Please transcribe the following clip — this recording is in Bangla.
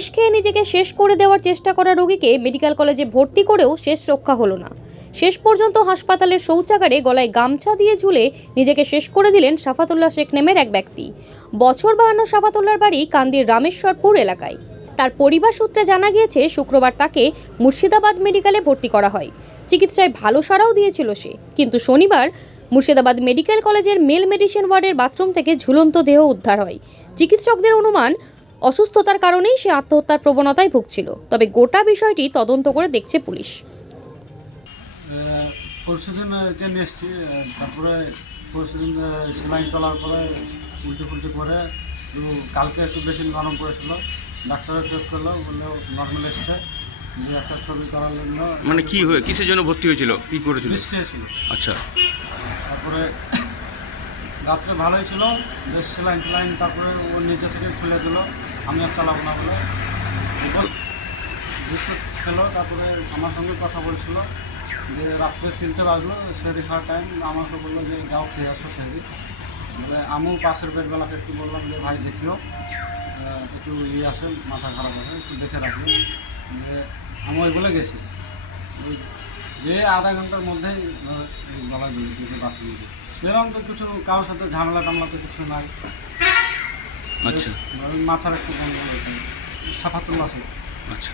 বিষ খেয়ে নিজেকে শেষ করে দেওয়ার চেষ্টা করা রোগীকে মেডিকেল কলেজে ভর্তি করেও শেষ রক্ষা হলো না। শেষ পর্যন্ত হাসপাতালের শৌচাগারে গলায় গামছা দিয়ে ঝুলে নিজেকে শেষ করে দিলেন সাফাতুল্লাহ শেখ নামের এক ব্যক্তি। বছর 52 সাফাতুল্লাহর বাড়ি কান্দির রামেশ্বরপুর এলাকায়। তার পরিবার সূত্রে জানা গিয়েছে শুক্রবার তাকে মুর্শিদাবাদ মেডিকেলে ভর্তি করা হয়। চিকিৎসায় ভালো সাড়াও দিয়েছিল সে, কিন্তু শনিবার মুর্শিদাবাদ মেডিকেল কলেজের মেল মেডিসিন ওয়ার্ডের বাথরুম থেকে ঝুলন্ত দেহ উদ্ধার হয়। চিকিৎসকদের অনুমান অসুস্থতার কারণেই সে আত্মহত্যার প্রবণতায় ভুগছিল। তবে গোটা বিষয়টি তদন্ত করে দেখছে পুলিশ। পরশুদিন নিয়ে এসেছি, তারপরে পরশুদিন সেলাইন চলার পরে উল্টি করে কালকে একটু বেশি নরম পড়েছিল। ডাক্তাররা চেক করলো, বললো নর্মাল এসছে। একটা ছবি করার জন্য মানে কি হয়ে কিসের জন্য ভর্তি হয়েছিল, কি করেছিল? বৃষ্টি হয়েছিল। আচ্ছা, তারপরে রাত্রে ভালোই ছিল, বেশ সেলাইন তারপরে ও নিজে থেকে খুলে দিল, আমি আর চালাবো না বলে খেলো। তারপরে আমার সঙ্গে কথা বলছিল যে রাত্রে 3টে বাজলো, সেরি খাওয়ার টাইম। আমাকে বললো যে যাও খেয়ে আসো সেরি। মানে আমিও পাশের বেডবেলাকে একটু বললাম যে ভাই দেখিও, একটু আসে, মাথা খারাপ আছে, একটু দেখে রাখবে। যে আমি ওই বলে গেছি, যে আধা ঘন্টার মধ্যেই গলায় বেরিয়ে বাথরুম। সেরকম তো কিছু কারোর সাথে ঝামেলা টামলা তো কিছু নাই। আচ্ছা, মাথার একটু গন্ডগোল, সাফাতুল্লাহ। আচ্ছা।